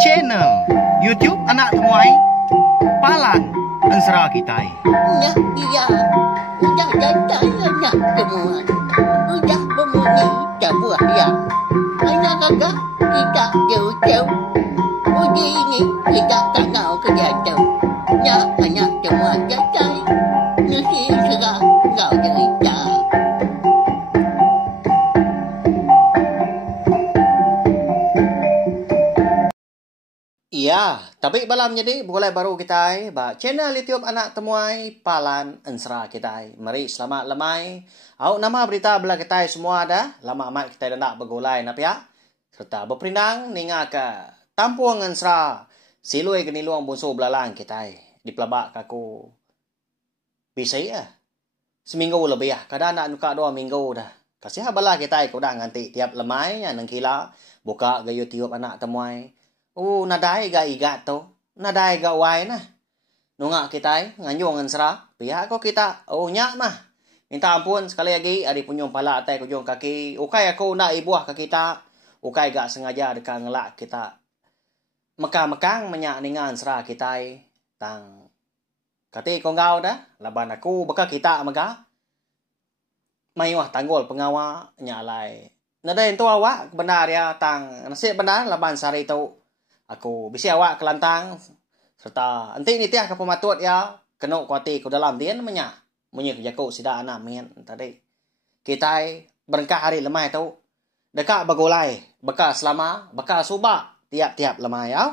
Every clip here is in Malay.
channel YouTube Anak Temuai Palan Ensra Kitai. Nak dia udah jantai anak temuan, udah berbunyi tak buat ya. Anak kakak kita jauh-jauh, uji ini kita tak tahu kerja tu. Ya anak temuan jantai, nasi serah kau cerita. Iya, tapi balam jadi boleh baru kita ba channel YouTube Anak Temuai Palan Ensra kita. Mari selamat lemai. Au nama berita belah kita semua ada. Lama amat kita nak bergulai nap ya. Serta berperindang ninga ke Tampuang Ensra. Silui ke niluang bunso belalang kita. Di pelabak kaku. Bisa ya. Seminggu lebih ya. Kadang nak nuka 2 minggu dah. Kasih bala kita ko dah nganti tiap lemai ya nang kila buka ke YouTube Anak Temuai. Nadai ga igat to. Nadai ga wai na. Nunga kita nganyong ensra. Pihak ko kita. Nyak mah. Minta ampun sekali lagi. Adi punyong pala atay ko jong kaki. Ukay ako na ibuah ke kita. Ukay ga sengaja deka ngelak kita. Mekang-mekang menyak ningan ensra kita. Tang. Kati ko ngau dah. Laban aku baka kita maga. Mayuah tanggol pengawa. Nyalai. Nadai ento awak. Benar ya. Tang. Nasib benar. Laban sari tu. Aku bisa awak kelantang serta nanti ni tiah ke pematut ya kena kuati ku dalam dian menya munyi jaku sida anak men tadi kita berengkah hari lemai tu dekat bagulai beka selama beka suba tiap-tiap lemai ya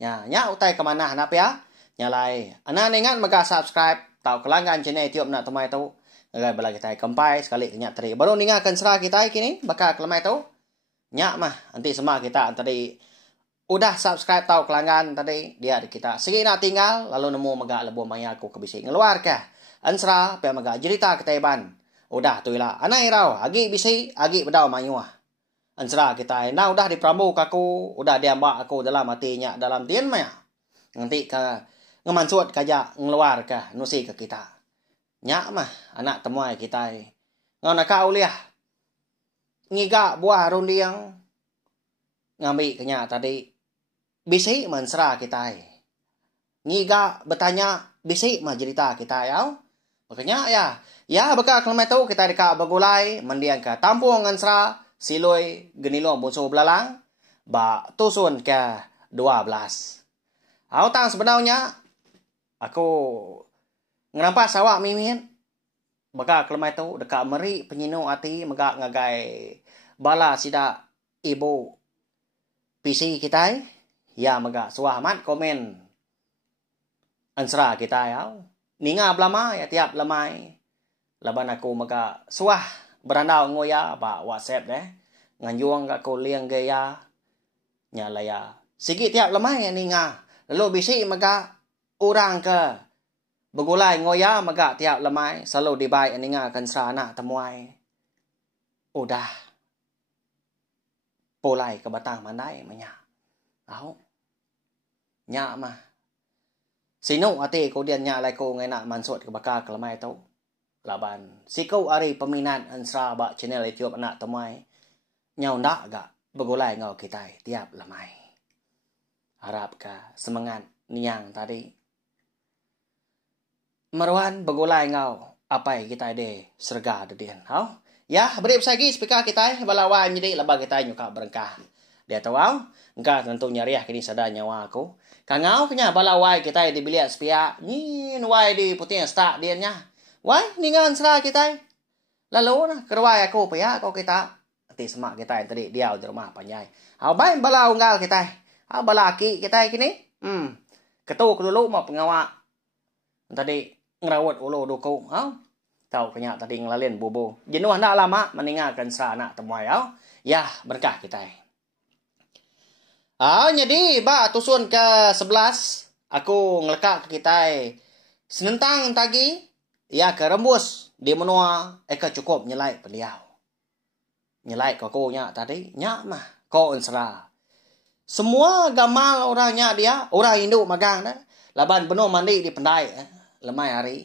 nya utai ke mana hanap ya nyalai anak ingat mega subscribe tau kelanggan channel YouTube Nak Temuai tu ngagai bala kita kempai sekali kenyak tadi baru ningakan serah kita kini beka kelemai tu nyak mah nanti semua kita tadi udah subscribe tau kelanggan tadi dia kita segi nak tinggal lalu nemu megak lebu maya aku kebisi ngeluar ke ansra pe megak cerita ketaiban udah tuilah anai rau agi bisi agi bedau mayuah ansra kita nah udah di pramu aku udah diambak aku dalam hatinya dalam tian maya nanti ke ngemansut kaja ngeluar ke nusi ke kita nyak mah anak temuai kita ngana kau liah ngiga buah rundiang ngambil kenya tadi bisi mensra kita. Ngiga bertanya bisi mah cerita kita ya. Makanya ya beka kelemai tu kita deka bagulai mendiang ke Tampuang Ensra siloi genilong bunso belalang ba tusun ke 12. Tang sebenarnya aku ngerampas awak mimin. Beka kelemai tu deka meri penyinu hati megak ngagai bala sida ibu PC kita. Ya mega suah mat komen ansra kita ya ninga blama ya tiap lemai laban aku mega suah berandau ngoya ba WhatsApp deh nganjuang ka ko liang gaya nyala ya sigi tiap lemai ya ninga lalu bisi mega orang ke begulai ngoya mega tiap lemai selalu dibai ninga kan Anak Temuai udah polai ke batang mandai manya nyak mah sino ate ko dian nya lai ko ngai nak mansut ke baka kelemai tu laban sikau ari peminat ansra ba channel YouTube Anak Temuai nyau ndak ga begulai ngau kita tiap lemai harap ka semangat niang tadi Marwan begulai ngau apa kita de serga de dian ya beri sagi speaker kita balawa jadi laba kita nyuka berengkah dia tahu enggak tentu nyariah kini sada nyawa aku kangau kenya balawai kita di bilik spia ni wai di putih sta dia nya wai ningan sera kita lalu nah kerwai aku pia kau kita nanti semak kita tadi dia di rumah panjai baik balau nggal kita balaki kita kini ketu dulu mau pengawak tadi ngerawat ulu duku tahu kenya tadi ngelalin bubu jenuh ndak lama meninggalkan sera Anak Temuai ya berkah kita jadi ba tusun ke 11 aku ngelekak ke kita senentang tagi ya ke rembus di menua ke cukup nyelai beliau nyelai ke aku nya tadi nya mah ko ensra semua gamal orangnya dia orang induk magang dah laban beno mandi di pendai lemai hari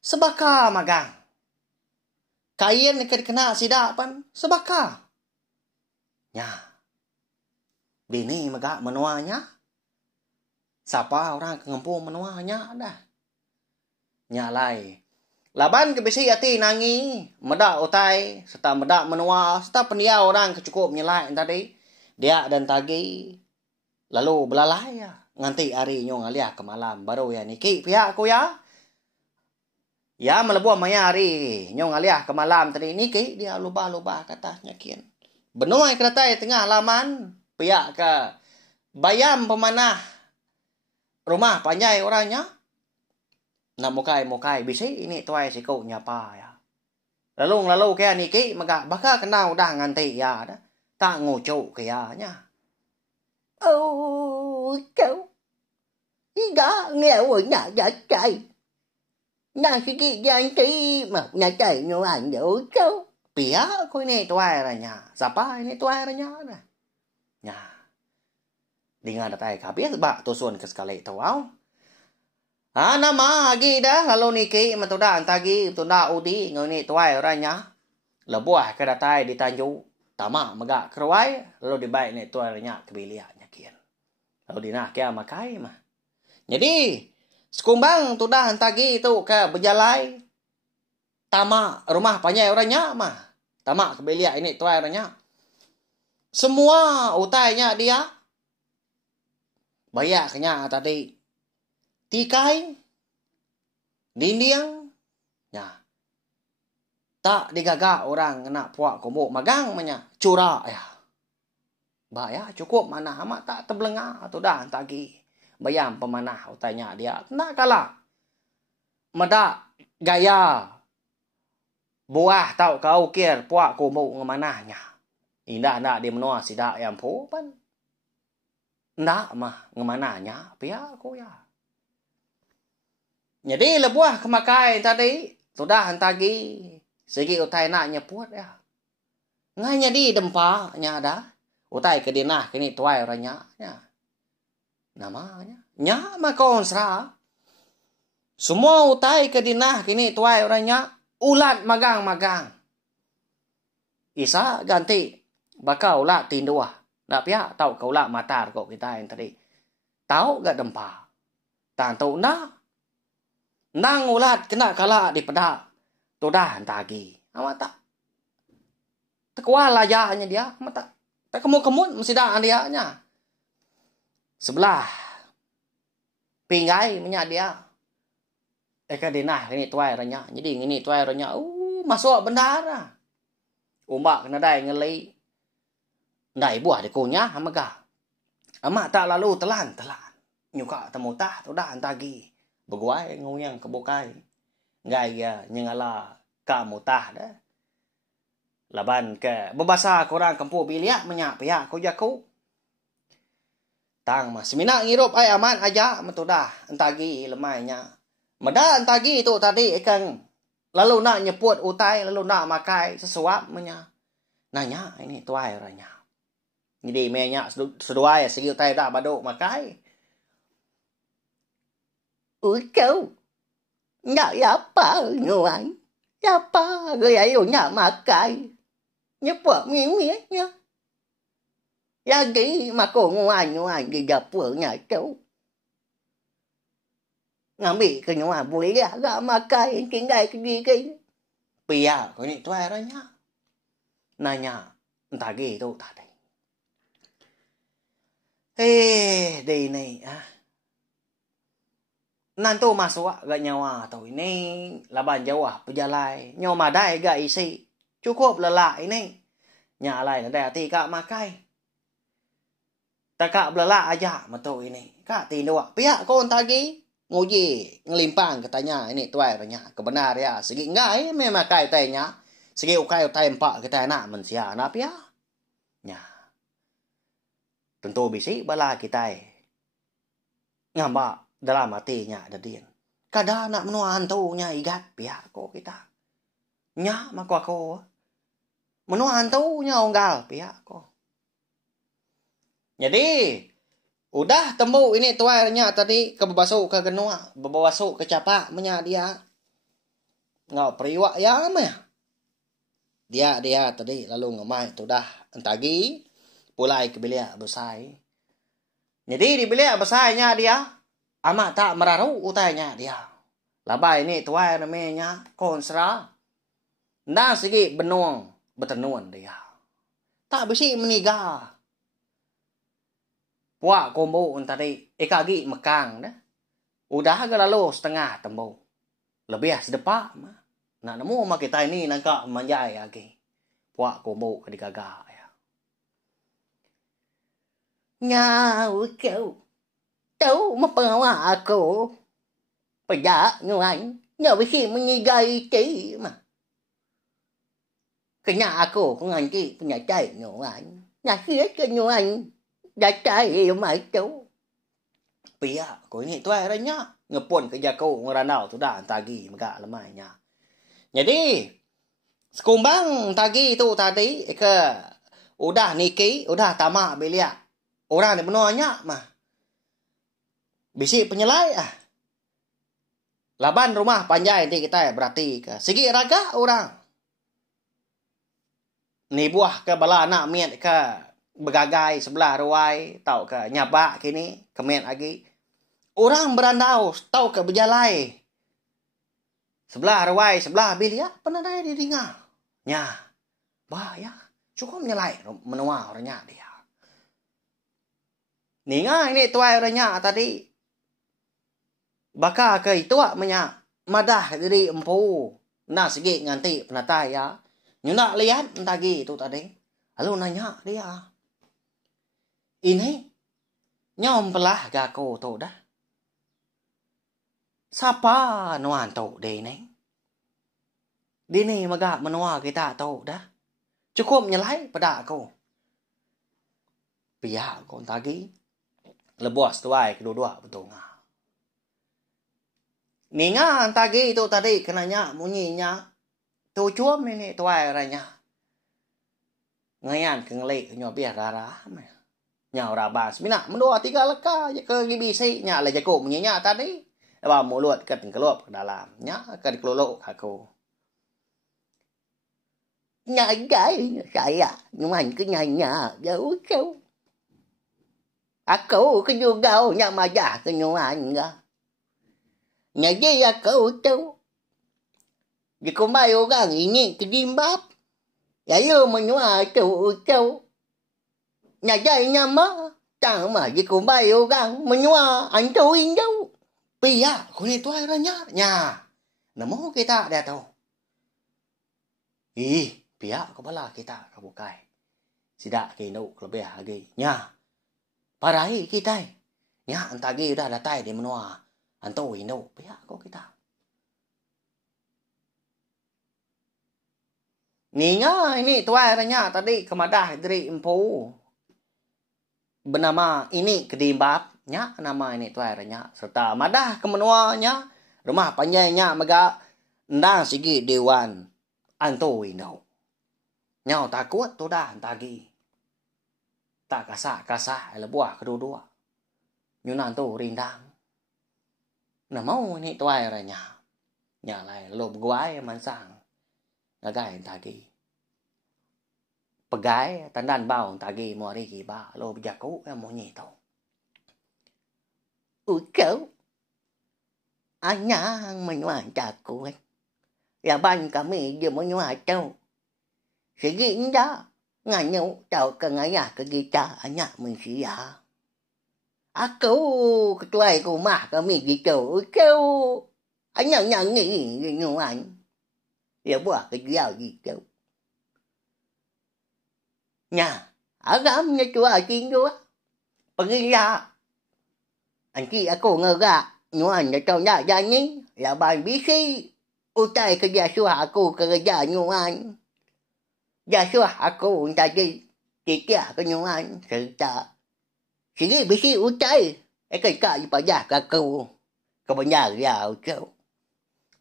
sebaka magang kain kena sidak pan sebaka nya Dini magak menuanya. Siapa orang kengempung menuanya dah. Nyalai. Laban kebisi ati nangi. Medak utai. Serta medak menua. Serta pendia orang kecukup nyelai tadi. Dia dan tagi. Lalu belalai ya. Nganti hari nyong aliah ke malam. Baru ya niki pihak aku ya. Ya melebuah maya hari. Nyong aliah ke malam tadi. Niki dia lubah-lubah katanya kian. Benuai keratai tengah laman. Pihak ke bayam pemanah. Rumah panjai orangnya. Nak mukai bisi ini tuai si kau nyapa ya. Lalu kaya niki maka baka kenal dah nganti ya dah. Tak ngucuk kaya nya. Ôi cháu. Đã nghèo ở nhà trai. Nhà cái anh tí mà nhà trai nhau ảnh đỡ cháu. Pia ko ini tuai ra nya. Siapa ini tuai ra nya dah. Nya. Dengan datai kabis ba tusun ke sekali tawau. Nama lagi dah lalu niki matuda antagi tunda udi ngoni tuai orangnya lebuah ke datai ditanju tama megak keruai lalu dibaik ni tuai orangnya kebiliannya kian lalu dinah kia makai mah jadi sekumbang tuda antagi itu ke berjalai tama rumah panjai orangnya mah tama kebilian ini tuai orangnya semua utainya dia bayar kenya tadi tikai, dinding, ya, tak digagak orang kena puak kumuk magang menya curah ya, bahaya cukup mana amat tak terbelengah atau dah tagi bayam pemanah utanya dia nak kalah, meda gaya buah tau kau kir puak kumuk ngemanahnya, indah nak di menua sidak yang pupan, nak mah ngemanahnya pihak aku ya. Jadi lebuah kemakai tadi sudah hantagi segi utai nak nyeput ya. Ngai jadi dempa nya ada. Utai ke dinah kini tuai orangnya nya. Namanya nya makon sra. Semua utai ke dinah kini tuai orangnya ulat magang-magang. Isa ganti bakal ulat tindua. Nak pihak tahu kau ulat matar kok kita yang tadi. Tahu gak dempa. Tak tahu nak. Nang ulat kena kalah di pedak. Tu dah tagi. Amat tak. Tekwa layaknya dia. Amat tak. Tak kemut-kemut mesti dah dia nya. Sebelah. Pinggai minyak dia. Eka dinah ini tuai ranya. Jadi ini tuai ranya. Masuk bendara. Umbak kena dai ngeli. Dai buah di kunyah amaga. Amat tak lalu telan. Nyuka temutah tu dah tagi. Beguai nguyang kebukai. Gaya nyengala kamutah dah. Laban ke berbasa korang kempu biliak menyak pihak ko jaku. Tang mas semina ngirup ai aman aja metudah entagi lemainya. Meda entagi itu tadi ikan lalu nak nyeput utai lalu nak makai sesuap menya. Nanya ini tuai orangnya. Jadi menya seduai segi utai dah baduk makai. Ôi cháu. Nhà apa ngoan. Apa người ấy ở nhà mà cài. Nhớ vợ miếng nhá. Ya kỹ mà cổ ngoan đi gặp vợ nhà cháu. Ngắm bị cái ngoan vui gạ mà cài cái này cái gì cái. Pia có nhị tuai đó nhá. Nanya entah gitu tadi. Đây này Nanto masuk gak nyawa atau ini laban jawah pejalai nyawa madai gak isi cukup lelak ini nyalai ada hati kak makai tak kak belak aja metu ini kak tindua pihak kon tagi nguji ngelimpang katanya ini tuai banyak kebenar ya segi ngai memang kai tanya segi ukai utai empak kita nak mensia na pihak nya tentu bisi bala kita ngamba dalam hatinya ada dia. Kada nak menuan tu nya igat pihak ko kita. Nya makwa ko. Menuan tu nya onggal pihak ko. Jadi udah temu ini tuarnya tadi ke bebasu ke genua, bebasu ke capak menya dia. Ngau periwak ya mah. Dia tadi lalu ngemai tu dah entagi pulai ke bilia besai. Jadi dibeli besarnya dia. Amat tak meraru utainya dia. Labai ni tuai namanya konsra. Nda segi benuang betenuan dia. Tak besi meniga. Puak kombo tadi ekagi mekang dah. Udah agak lalu setengah tembo. Lebih sedepak mah. Nak nemu mak kita ini nangka manjai lagi. Puak kombo kedigagak ya. Ngau kêu cháu mà bawa aku pejak nguan nhờ với khi mình gây chỉ mà cái nhà aku của anh chị nhà trai nguan nhà kia cái nguan nhà trai mà cháu Pia ko ini tuai ra nya. Ngepon ke jako ngeranau tu dah tagi mega lemai nya. Jadi sekumbang tagi tu tadi ke udah niki, udah tamak belia. Orang ni benuanya mah. Bisi penyelai ah. Laban rumah panjai nanti kita berarti ke segi raga orang. Ni buah ke bala anak miat ke begagai sebelah ruai tau ke nyabak kini kemet lagi. Orang berandau tau ke berjalai. Sebelah ruai, sebelah bilia penandai di tinggal. Nya. Bahaya. Cukup menyelai menua orangnya dia. Ninga ini tuai orangnya tadi. Baka ke itu menya madah diri empu. Nah segi nganti penatai ya. Nyunak lihat tadi itu tadi. Lalu nanya dia. Ini nyom pelah gako tu dah. Siapa nuan tu deh ni? Dini magak menua kita tu dah. Cukup nyelai pada aku. Pihak kau tadi. Lebuas tuai kedua-dua betul ngah. Ninga tadi itu tadi kenanya munyinya. Tu cuam ini tuai ranya. Ngayan kengelik nyobiah darah. Nyau rabas. Mina mendua tiga leka. Ke gibisi. Nya lah jago munyinya tadi. Lepas mulut ke tengkelup ke dalam. Nya ke dikeluluk aku. nhà trai saya nhưng mà cái nhà dấu sâu aku cái vô gạo nhà mà già cái nhiều anh ra nhà gì aku tu vì có mai ô gang ini cái dim bắp ya yêu mà nhua tu nhà trai nhà má chẳng mà vì có mai ô gang mà nhua anh tu in đâu Pia ko ni tuai ra nya. Nya. Namo kita dia tahu. Pia ko bala kita kabukai. Sida ke no lebih lagi. Nya. Parai kita. Nya antagi udah datai di menua. Anto ino pia ko kita. Ninga ini tuai ra nya tadi kemadah dari empu. Bernama ini kedimbab. Nya nama ini tuai ranya serta madah kemenuanya rumah panjangnya mega ndang sigi dewan anto ino nyau takut tu dah tagi tak kasah lebuah kedua-dua nyunan tu rindang na mau ini tuai ranya nya lai lob guai mansang nagai tagi pegai tandan bau tagi mo ri ki ba lob jaku mo nyi tau. ui kêu anh nhang mình hoàn trả của anh là ban cả mì giờ mới nhua châu sẽ ghi đó ngày nhau chào cả ngày nhà cái gì cha anh nhà mình sẽ giả cứu cái tuổi của mà cả mì gì châu kêu anh nhận nghĩ như anh giờ bỏ cái gì châu nhà ở gắm như chúa ở chính chúa bằng cái ra anh chị aku ngega nyuan ya tau nak janji ya ban bisi utai kerja suah aku kerja nyuan ya suah aku tadi tiga ke nyuan serta sini bisi utai kerja pajak aku kebenar ya aku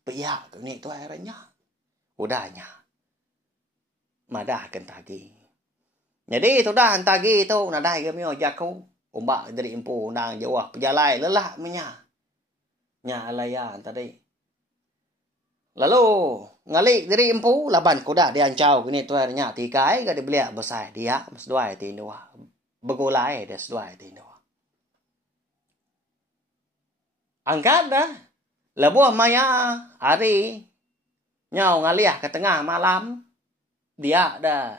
pia tu ni tuai ra nya udahnya madah kan tagi jadi tu dah tagi tu na dai ke mio jaku umbak dari empu nang jawah pejalai lelah menya. Nya alaya tadi. Lalu ngalik dari empu laban kuda diancau kini tuai nya tikai ga dibeli besar dia mesduai ti dua. Begolai dia seduai ti dua. Angkat dah. Lebuah maya hari. Nyau ngaliah ke tengah malam. Dia dah.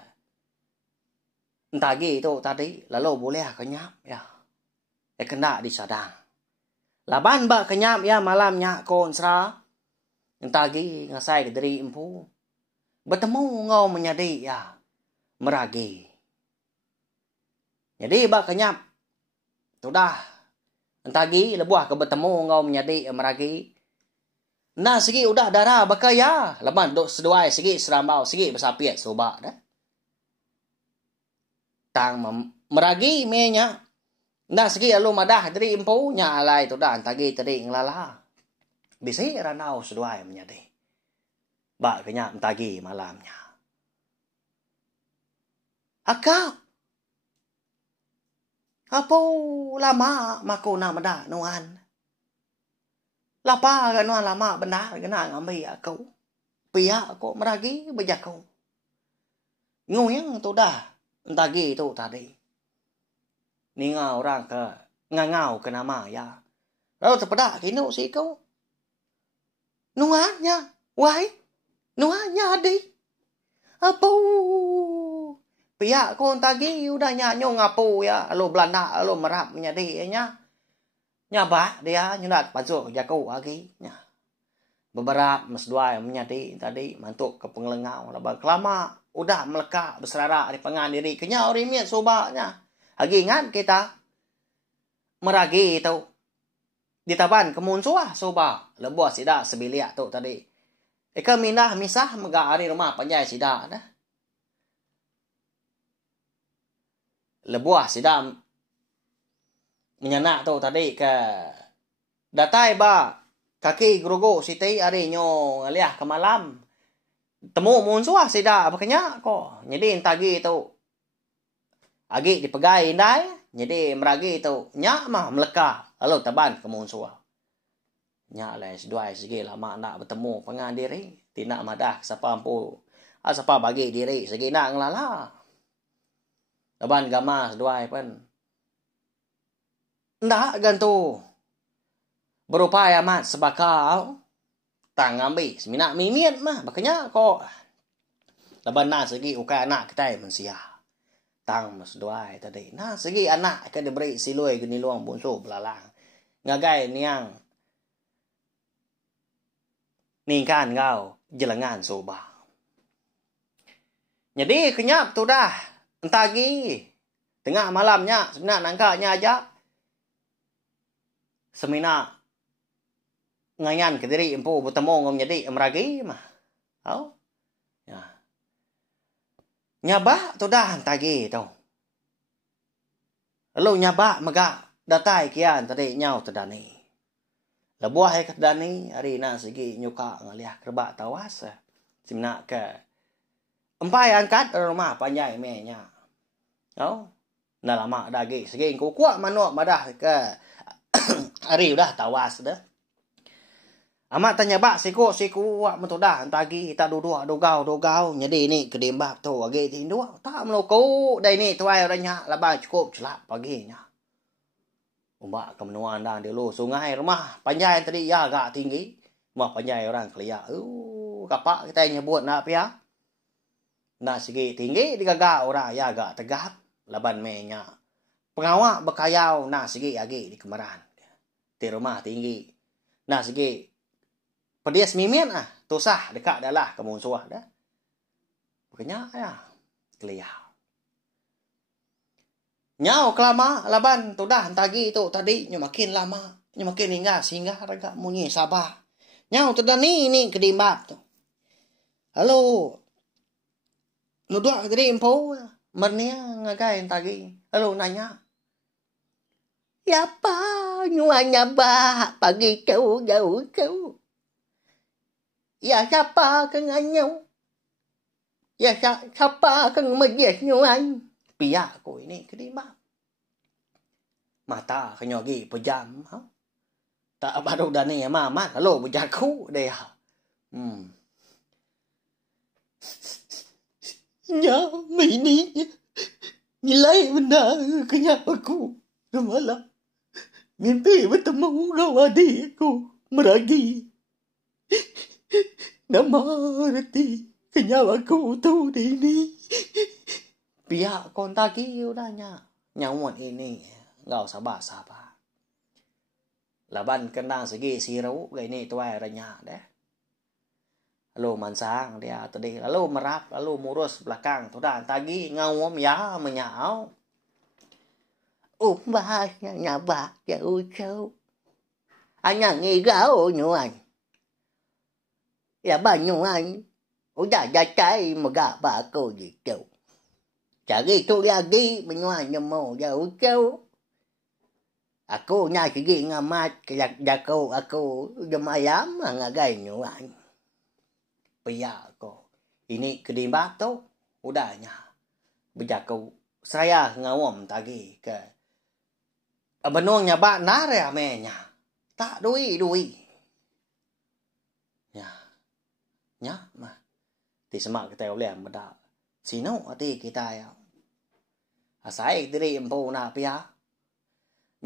Entagi itu tadi. Lalu boleh kenyap ya. Kena disadang. Laban ba kenyap ya malamnya konsra. Entagi ngasai ke diri empu. Bertemu ngau menyadi ya. Meragi. Jadi ba kenyap. Sudah. Entagi lebuah ke bertemu ngau menyadi meragi. Nah segi udah darah bakaya. Laban duk seduai segi serambau segi bersapiat soba dah. Tang meragi menya. Nah segi alu madah dari empu nya alai tu dah entagi tadi ngelala. Bisi ranau seduai menyadi. Ba kenya entagi malamnya. Akak. Apa lama mako na madah nuan. Lapa kan lama benar kena ngambil aku. Pihak aku meragi bejak aku. Nguyang tu dah. Entagi tu tadi. Ni ngau orang ke. Ngangau ke nama ya. Lalu terpedak kini si kau. Nuanya. Wai. Nuanya adik. Apa? Pihak aku entagi udah nyanyong apa ya. Lalu Belanda. Lalu merap menjadi nya. Nyaba dia nyulat pasuk jaku lagi nya. Beberapa mesdua menyati tadi mantuk ke pengelengau labang kelama udah melekat berserara di pengan diri kenya orimiat sobanya. Lagi ingat kita meragi tu ditaban kemunsuah soba lebuah sida sebiliak tu tadi. Eka mindah misah mega hari rumah panjai sida dah. Lebuah sida menyanak tu tadi ke datai ba kaki grogo siti ari nyo ngaliah ke malam temu munsuah sida bakanya ko jadi entagi tu agi dipegai indai jadi meragi tu nya mah meleka lalu taban ke munsuah nya lai seduai segi lama nak bertemu pengan diri tina madah siapa ampu siapa bagi diri segi nak ngelala taban gama seduai pun ndak gantu. Berupaya mat sebakau. Tang ambil. Semina mimiat mah. Bakanya kok. Laban na segi uka anak kita mensia. Tang mas doai tadi. Nah segi anak ka diberi siloi geni luang bunso belalang. Ngagai niang. Ningkan ngau. Jelengan soba. Jadi kenyap tu dah. Entagi. Tengah malamnya. Sebenarnya nangkanya aja. Semina ngayan ke diri empu bertemu ngom jadi meragi mah. Au. Ya. Nyaba tu dah tagi tu. Lalu nyaba mega datai kian tadi nyau tedani. Lebuah hai kedani hari na segi nyuka ngaliah kerba tawas. Semina ke empai angkat rumah panjai menya. Au. Dah lama dagi segi ku kuat manuk madah ke hari udah tawas dah. Amat tanya bak siku wak mentodah tagi tak duduk dogau jadi ni kedembak tu agi tindu tak meloko dai ni tuai orangnya labang cukup celap paginya. Umbak kemenuan dah dulu sungai rumah panjai tadi ya agak tinggi. Rumah panjai orang kelia. Kapak kita nyebut nak pia. Nak segi tinggi digagak orang ya agak tegap laban menya. Pengawak berkayau nak segi agi di kemeran. Di rumah tinggi. Nah segi pedias mimian tosah dekat adalah kemunsuah dah. Bukannya ya kelia. Nyau kelama laban tu dah tagi tu tadi nyu makin lama, nyu makin hingga sehingga raga munyi sabah. Nyau tu dah ni kedimbak tu. Halo. Nuduk tadi empo mernia ngagai tagi. Halo nanya. Ya pa nyuanya bah pagi kau jauh kau. Ya siapa kenganyau. Ya siapa keng majis nyuan. Pihak aku ini kedima. Mata kenyogi pejam. Tak baru dah ni mamat. Halo bejaku dia. Ya ini. Nilai benda kenyak aku. Malam. Mimpi bertemu kau adikku meragi. Nama reti kenyawaku tu ini. Pihak kontaki udahnya. Nyawon ini. Ngau sabar-sabar. Laban kendang segi siru. Gini tuai renyak deh. Lalu mansang dia tadi. Lalu merap. Lalu murus belakang. Tudah tagi ngawom ya menyau. Umbahnya nyabak jauh-jauh. Hanya ngigau nyuan. Ya banyuan. Udah jatai megak aku gitu. Cari tu lagi menyuan nemu jauh-jauh. Aku nak segi ngamat jakau aku jemayam ngagai nyuan. Pihak ko. Ini kedimbat tu. Udahnya. Berjakau. Saya ngawom tadi ke. Benongnya bak nare amenya. Tak dui. Ya. Ya mah. Ti semak kita boleh medak. Sino ati kita ya. Asai diri empu na pia.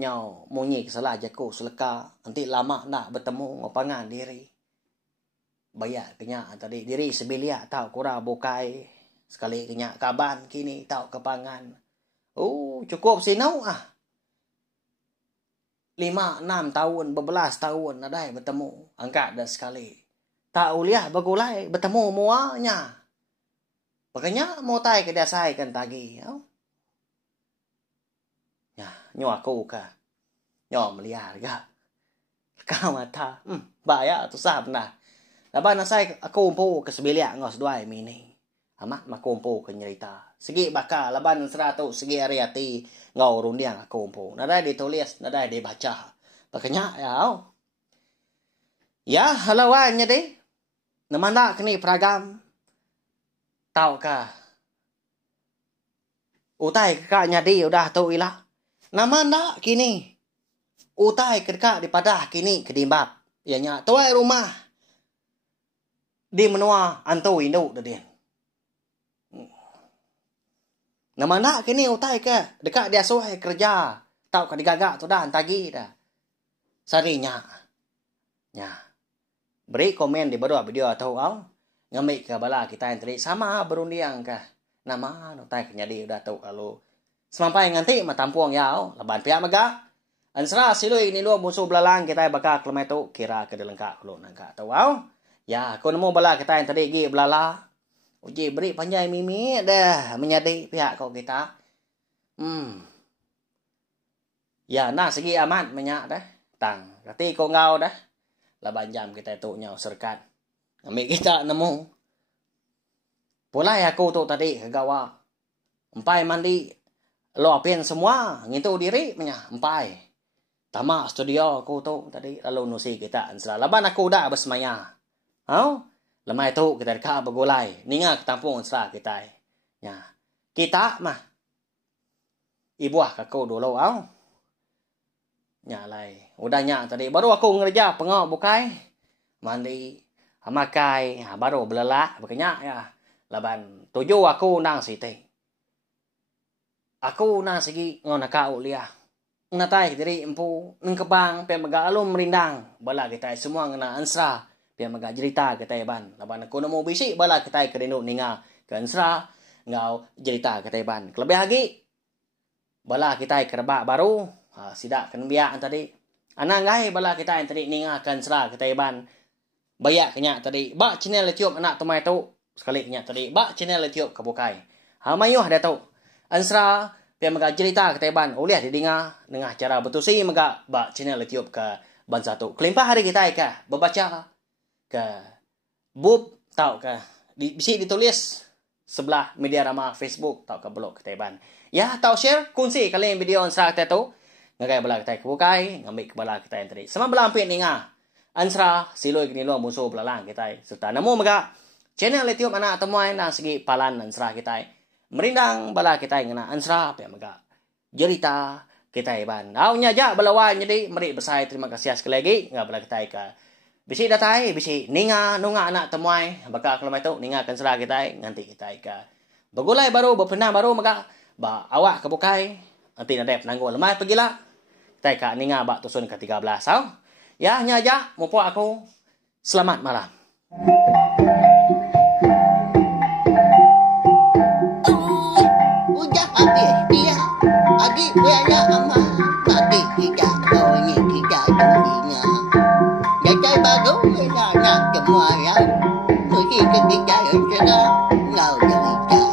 Nyau munyi salah jaku seleka. Nanti lama nak bertemu ngopangan diri. Bayak kenyak tadi diri sebilia tau kura bukai. Sekali kenyak kaban kini tau kepangan. Oh cukup sino ah. 5-6 tahun, berbelas tahun ada bertemu. Angkat dah sekali. Tak uliah bagulai bertemu muanya. Makanya mau tai ke dasai kan tagi. Ya, nyo aku ka. Nyo melihat ka. Kau mata. Bahaya tu sah benar. Laban nasai aku umpu ke sebilia ngos duai mini. Amat makumpu ke nyerita. Segi bakal laban seratu segi ariati ngau rundiang aku umpu. Nadai ditulis, nadai dibaca. Makanya ya. Ya, halawannya deh. Namanda kini peragam. Tahu kah? Utai kakaknya dia udah tahu ilah. Namanda kini. Utai kakak di padah kini kedimbab. Ianya tuai rumah. Di menua antu induk dia. Namanda kini utai ke dekat dia suai kerja. Tahu ka digagak tu dah tagi dah. Sarinya. Ya. Beri komen di bawah video tahu au. Ngambil ke bala kita yang tadi sama berundiang ke. Nama utai kenyadi udah tahu kalau. Semampai nganti matampuang ya au. Laban pihak mega. Ansra silui ni lu musuh belalang kita bakal klemetu kira ke delengkak lu nangka tahu au. Ya, aku nemu bala kita yang tadi gi belala. Uji beri panjai mimi dah menyadi pihak kau kita. Ya, nah segi amat menyak dah. Tang, kati kau ngau dah. Laban jam kita tu nyau serkat. Ambil kita nemu. Pulai aku tu tadi kegawa. Empai mandi. Lo apin semua. Ngitu diri menyak. Empai. Tamak studio aku tu tadi. Lalu nusi kita. Laban aku dah bersemaya. Hau? Lemai tu kita dekat bergulai. Ninga ketampung serah kita. Ya. Kita mah. Ibuah kaku dulu au. Nyalai. Udah nyak tadi. Baru aku ngerja pengok bukai. Mandi. Makai. Baru belelak. Makanya ya. Laban. Tuju aku nang siti. Aku nang segi ngonaka uliah. Ngatai diri empu. Nengkebang. Pemega alum merindang. Bala kita semua ngena ansra. Pia maga cerita kita ban. Laban aku nemu bisik bala kita kedenu ninga ke ansra ngau cerita kita ban. Kelebih lagi bala kita kerbak baru sidak kan biak tadi. Ana ngai bala kita yang tadi ninga ke ansra kita ban. Bayak kenyak tadi. Bak channel YouTube anak temai tu sekali kenyak tadi. Bak channel YouTube kebukai. Mayuh dah tu. Ansra pia maga cerita kita ban. Uliah didinga dengan cara betusi maga bak channel YouTube ke ban satu. Kelimpah hari kita ke berbaca ke bub tau ke bisa ditulis sebelah media ramah Facebook tau ke blog kita ban. Ya tau share kunci kalian video ansra kita tu ngagai bala kita kebukai ngambil ke bala kita yang tadi. Sama bala ampit ninga ansra siloi gini lu musuh belalang kita serta nemu mega channel YouTube anak temuai nang segi palan ansra kita. Merindang bala kita ngena ansra pe mega cerita kita ban. Au nya ja balawan jadi meri besai terima kasih sekali lagi ngah bala kita ke bisi datai, bisi ninga, nunga anak temuai. Bakal kalau itu ninga akan serah kita. Nanti kita ika. Bagulai baru, berpernah baru. Maka awak kebukai. Nanti nadep nanggung lemah pergilah. Tai kak ninga bak tusun ke-13. Ya, nya aja mupo aku. Selamat malam. Udah habis dia. Adik punya amat. Mati tidak kau ni tidak dunia. Jajai baru nak semua yang. Pergi ketika yang cerah. Kau cerita.